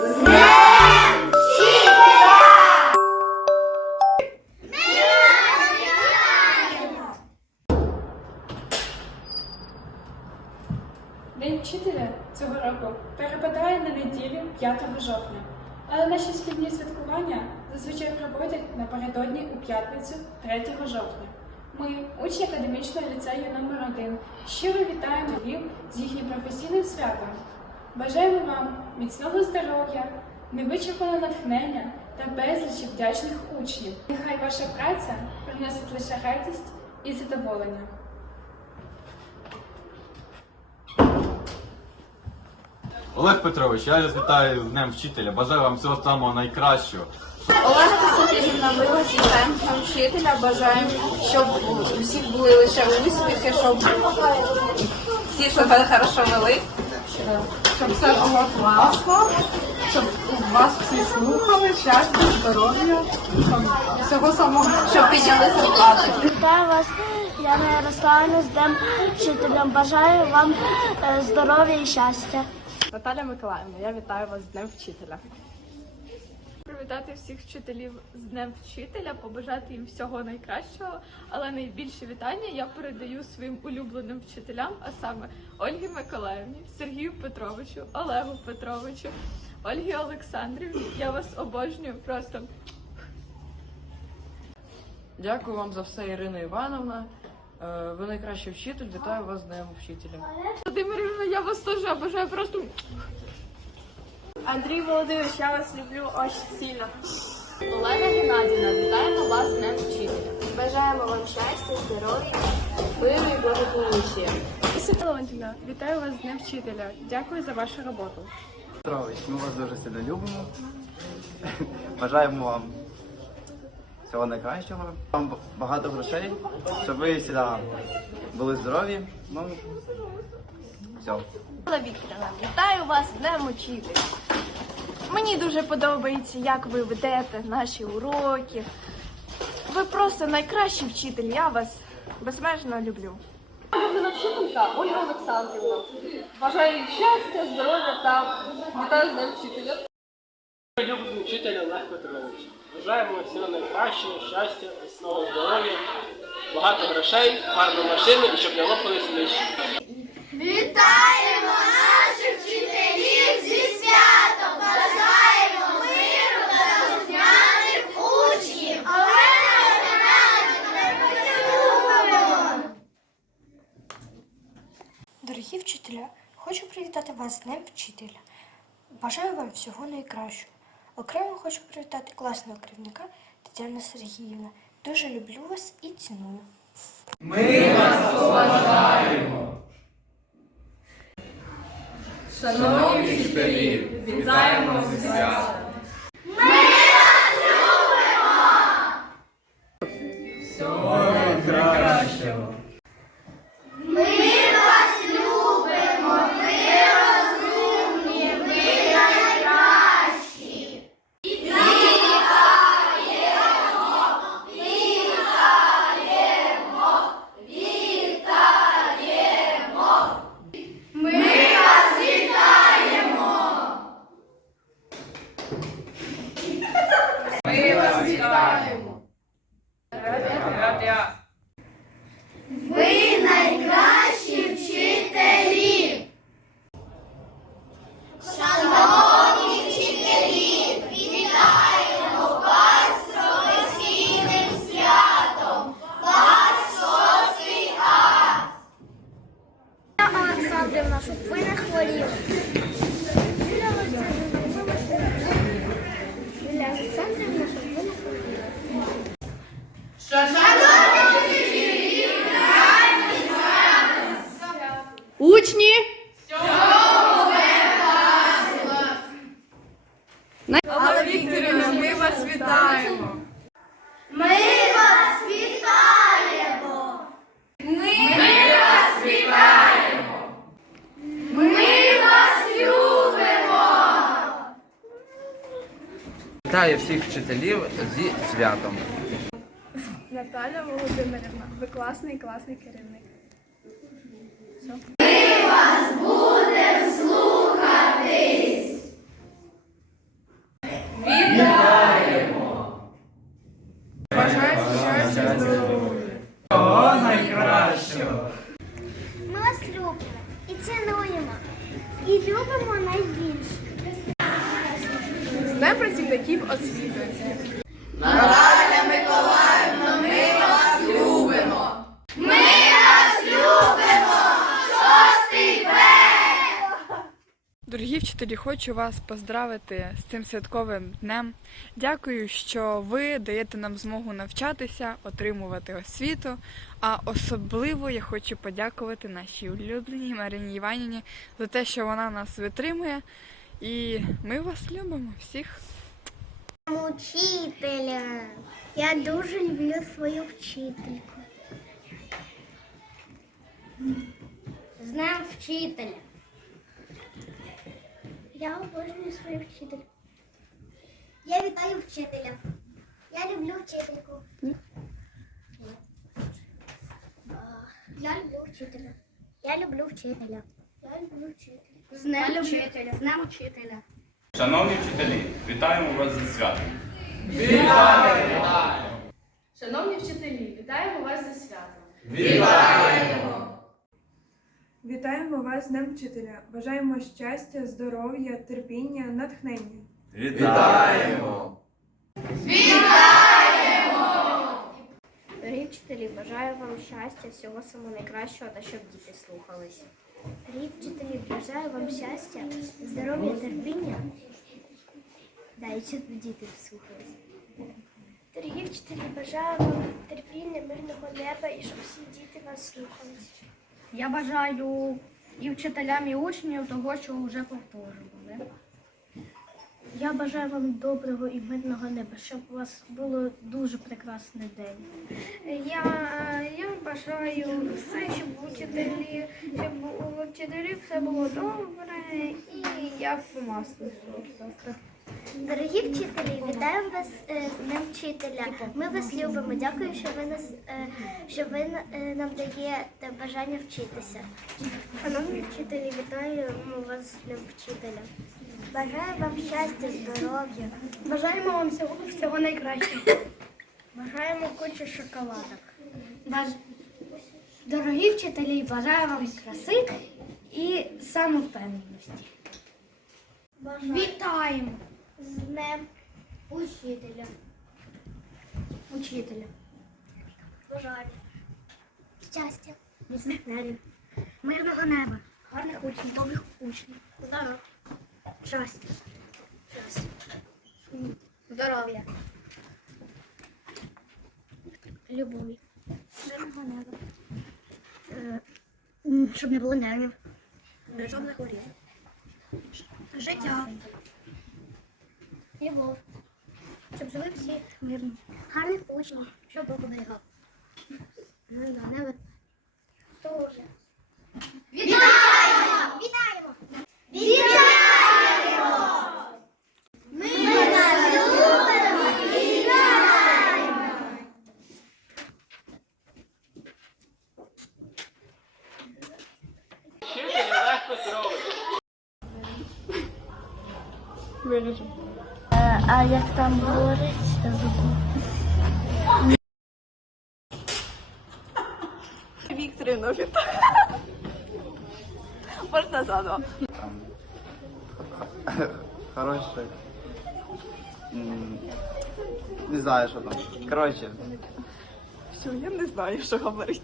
День вчителя цього року перепадає на неділю 5 жовтня, але наші шкільні святкування зазвичай проводять напередодні у п'ятницю 3 жовтня. Ми, учні академічного ліцею номер 1 щиро вітаємо Львів з їхнім професійним святом. Бажаємо вам міцного здоров'я, невичерпаного натхнення та безлічі вдячних учнів. Нехай ваша праця приносить лише радість і задоволення. Олег Петрович, я вас вітаю з Днем вчителя. Бажаю вам всього самого найкращого. Олег Костянтинівна, вас Днем вчителя. Бажаємо, щоб у всіх були лише успіхи, щоб всі себе хорошо вели. Щоб все було класно, щоб вас всі слухали, щастя, здоров'я, щоб всього самого. Щоб піднялися плати. Вітаю вас, Яна Ярославівна, з Днем вчителем. Бажаю вам е, здоров'я і щастя. Наталя Миколаївна, я вітаю вас з Днем вчителя. Привітати всіх вчителів з Днем вчителя, побажати їм всього найкращого. Але найбільше вітання я передаю своїм улюбленим вчителям, а саме Ольгі Миколаївні, Сергію Петровичу, Олегу Петровичу, Ольгі Олександрівні. Я вас обожнюю просто. Дякую вам за все, Ірина Івановна. Е, Ви найкращий вчитель. Вітаю вас з Днем вчителя. Володимирівна, я вас теж обожаю просто. Андрій Володимирович, я вас люблю дуже сильно. Олена Геннадівна, вітаємо вас з Днем вчителя. Бажаємо вам щастя, здоров'я, миру і благополуччя. Світлана Валентина, вітаю вас з Днем вчителя. Дякую за вашу роботу. Петрович, ми вас дуже сильно любимо. Бажаємо вам всього найкращого. Вам багато грошей, щоб ви завжди були здорові. Ну, все. Олена вітаю вас з Днем учителя. Мені дуже подобається, як ви ведете наші уроки. Ви просто найкращий вчитель, я вас безмежно люблю. Вчителька Ольга Олександрівна. Бажаю їй щастя, здоров'я та вітаю з Днем вчителя. Любий вчитель Олег Петрович. Бажаємо всього найкращого, щастя, міцного здоров'я, багато грошей, гарну машину і щоб не лопались лишні. Вітаємо наших вчителів зі святом! Бажаємо миру та слухняних учнів! Дорогі вчителя, хочу привітати вас з Днем вчителя. Бажаю вам всього найкращого. Окремо хочу привітати класного керівника Тетяна Сергіївна. Дуже люблю вас і ціную. Шановні вчителі, вітаємо зі Вітаю всіх вчителів зі святом. Наталя Володимирівна, ви класний, класний керівник. Ми вас будемо слухатись. Вітаємо! Бажаю щастя, здоров'я. Всього найкращого. Ми вас любимо і цінуємо. І любимо найбільше. З Днем працівників освіти! Дорогі вчителі, хочу вас поздравити з цим святковим днем. Дякую, що ви даєте нам змогу навчатися, отримувати освіту. А особливо я хочу подякувати нашій улюбленій Марині Іванівні за те, що вона нас витримує. І ми вас любимо всіх. Учителя. Я дуже люблю свою вчительку. З Днем вчителя. Я обожнюю свою вчительку. Я вітаю вчителя. Я люблю вчительку. Я люблю вчителя. Я люблю вчителя. Я люблю вчителя. З Днем вчителя. З Днем вчителя. Шановні вчителі, вітаємо вас зі святом. Шановні вчителі, вітаємо вас зі святом! Вітаємо Вітаємо вас з Днем вчителя. Бажаємо щастя, здоров'я, терпіння, натхнення. Вітаємо! Дорогі вчителі, бажаю вам щастя, всього самого найкращого та щоб діти слухались. Дорогі вчителі, бажаю вам щастя, здоров'я, терпіння. Да, і діти слухались. Дорогі вчителі, бажаю вам терпіння, мирного неба і щоб всі діти вас слухались. Я бажаю і вчителям, і учнів того, що вже повторювали. Я бажаю вам доброго і мирного неба, щоб у вас було дуже прекрасний день. Я, я бажаю все, щоб у вчителі, щоб у вчителів все було добре і як по маслу. Дорогі вчителі, вітаємо вас е, з Днем вчителя. Ми вас любимо. Дякую, що ви нас е, що ви е, нам даєте бажання вчитися. Шановні вчителі, вітаємо вас з Днем вчителя. Бажаю вам щастя, здоров'я. Бажаємо вам всього, всього найкращого. Бажаємо кучу шоколадок. Баж... Дорогі вчителі, бажаю вам краси і самовпевненості. Вітаємо! З Днем учителя. Учителя. Бажаю щастя, Міцних нервів, мирного неба, гарних учнів, добрих учнів, здоров'я, щастя, Щастя. здоров'я, любові, мирного неба. Е, щоб не було нервів, щоб не хворів. Життя, Любов, щоб жили всі мирно. Гарних учнів, щоб Бог оберігав. Мирного неба. Дуже. Вітаємо! Вітаємо! Вітаємо! Ми вас любимо! Вітаємо! Вчитель Олег Петрович. А як там говорить? Вікторівна, вітаю! Можна заново. Хороше. Не знаю, що там. Коротше, Все, я не знаю, що говорити.